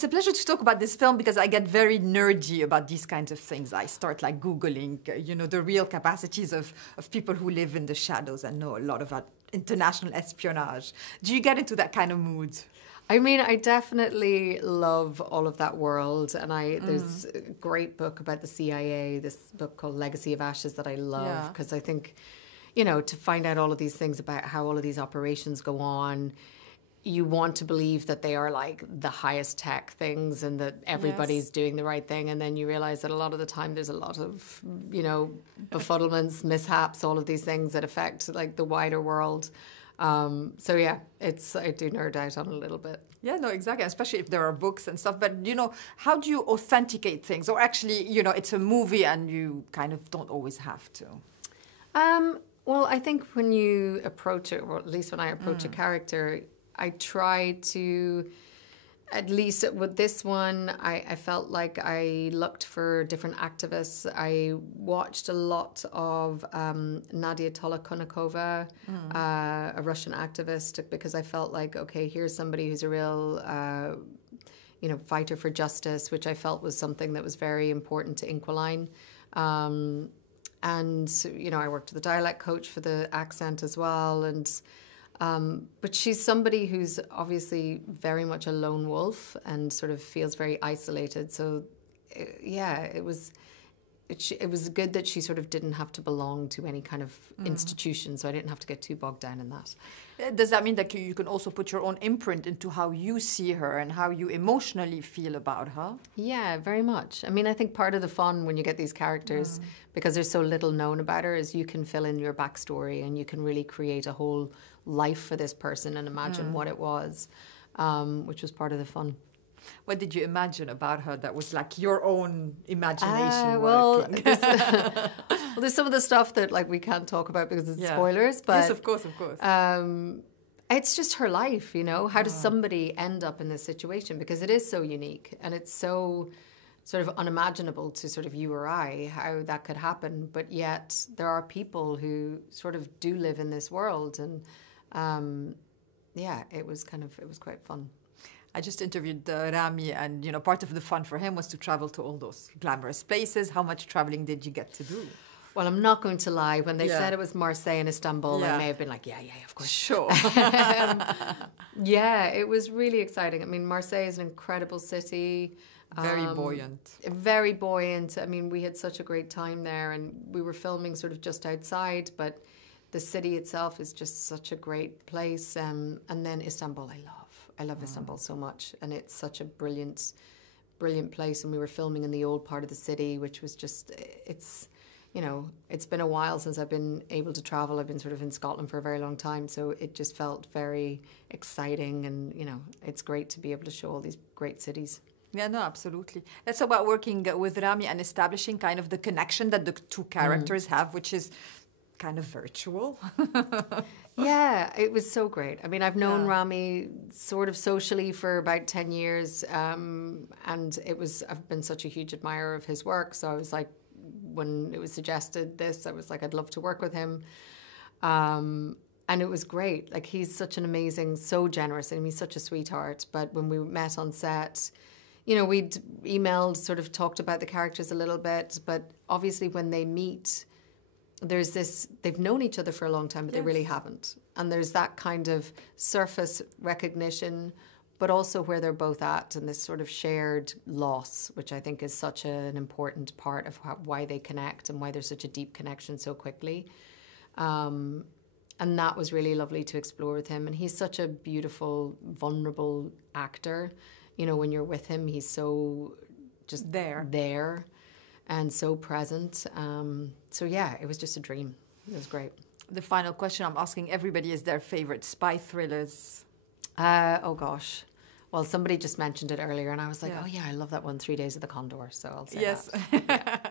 it's a pleasure to talk about this film because I get very nerdy about these kinds of things. I start like Googling, the real capacities of people who live in the shadows and know a lot about international espionage. Do you get into that kind of mood? I mean, I definitely love all of that world. And there's a great book about the CIA, this book called Legacy of Ashes that I love because I think, to find out all of these things about how all of these operations go on, you want to believe that they are like the highest tech things and that everybody's doing the right thing. And then you realize that a lot of the time there's a lot of, befuddlements, mishaps, all of these things that affect like the wider world. So yeah, I do nerd out on it a little bit. Yeah, no, exactly. Especially if there are books and stuff. But, how do you authenticate things? Or actually, it's a movie and you kind of don't always have to. Well, I think when you approach it, or at least when I approach a character, I try to, at least with this one, I felt like I looked for different activists. I watched a lot of Nadia Tolokonnikova, a Russian activist, because I felt like, okay, here's somebody who's a real, fighter for justice, which I felt was something that was very important to Inqualine. And, I worked with a dialect coach for the accent as well. But she's somebody who's obviously very much a lone wolf and sort of feels very isolated. So, it was good that she sort of didn't have to belong to any kind of institution. So I didn't have to get too bogged down in that. Does that mean that you can also put your own imprint into how you see her and how you emotionally feel about her? Yeah, very much. I mean, I think part of the fun when you get these characters, because there's so little known about her, is you can fill in your backstory and you can really create a whole life for this person and imagine what it was, which was part of the fun. What did you imagine about her that was like your own imagination well, working? There's some of the stuff that like we can't talk about because it's spoilers. But yes, of course. It's just her life, How does somebody end up in this situation? Because it is so unique and it's so sort of unimaginable to sort of you or I how that could happen. But yet there are people who sort of do live in this world, and it was quite fun. I just interviewed Rami, and part of the fun for him was to travel to all those glamorous places. How much traveling did you get to do? Well, I'm not going to lie. When they said it was Marseille and Istanbul, I may have been like, yeah, of course. Sure. It was really exciting. I mean, Marseille is an incredible city. Very buoyant. Very buoyant. I mean, we had such a great time there, and we were filming sort of just outside, but the city itself is just such a great place. And then Istanbul, I love Istanbul so much, and it's such a brilliant place. And we were filming in the old part of the city, which was just, it's been a while since I've been able to travel. I've been sort of in Scotland for a very long time, so it just felt very exciting, and it's great to be able to show all these great cities. Yeah, no, absolutely. That's about working with Rami and establishing kind of the connection that the two characters have, which is kind of virtual. Yeah, it was so great. I mean, I've known Rami sort of socially for about 10 years, and I've been such a huge admirer of his work. So I was like, when it was suggested this, I was like, I'd love to work with him. And it was great. Like, he's such an amazing, so generous, and he's such a sweetheart. But when we met on set, we'd emailed, sort of talked about the characters a little bit, but obviously when they meet, there's this, they've known each other for a long time, but they really haven't. And there's that kind of surface recognition, but also where they're both at, and this sort of shared loss, which I think is such an important part of why they connect and why there's such a deep connection so quickly. And that was really lovely to explore with him. And he's such a beautiful, vulnerable actor. When you're with him, he's so just there and so present. It was just a dream. It was great. The final question I'm asking everybody is their favorite spy thrillers. Oh, gosh. Well, somebody just mentioned it earlier, and I was like, I love that one, 3 Days of the Condor, so I'll say that. Yes.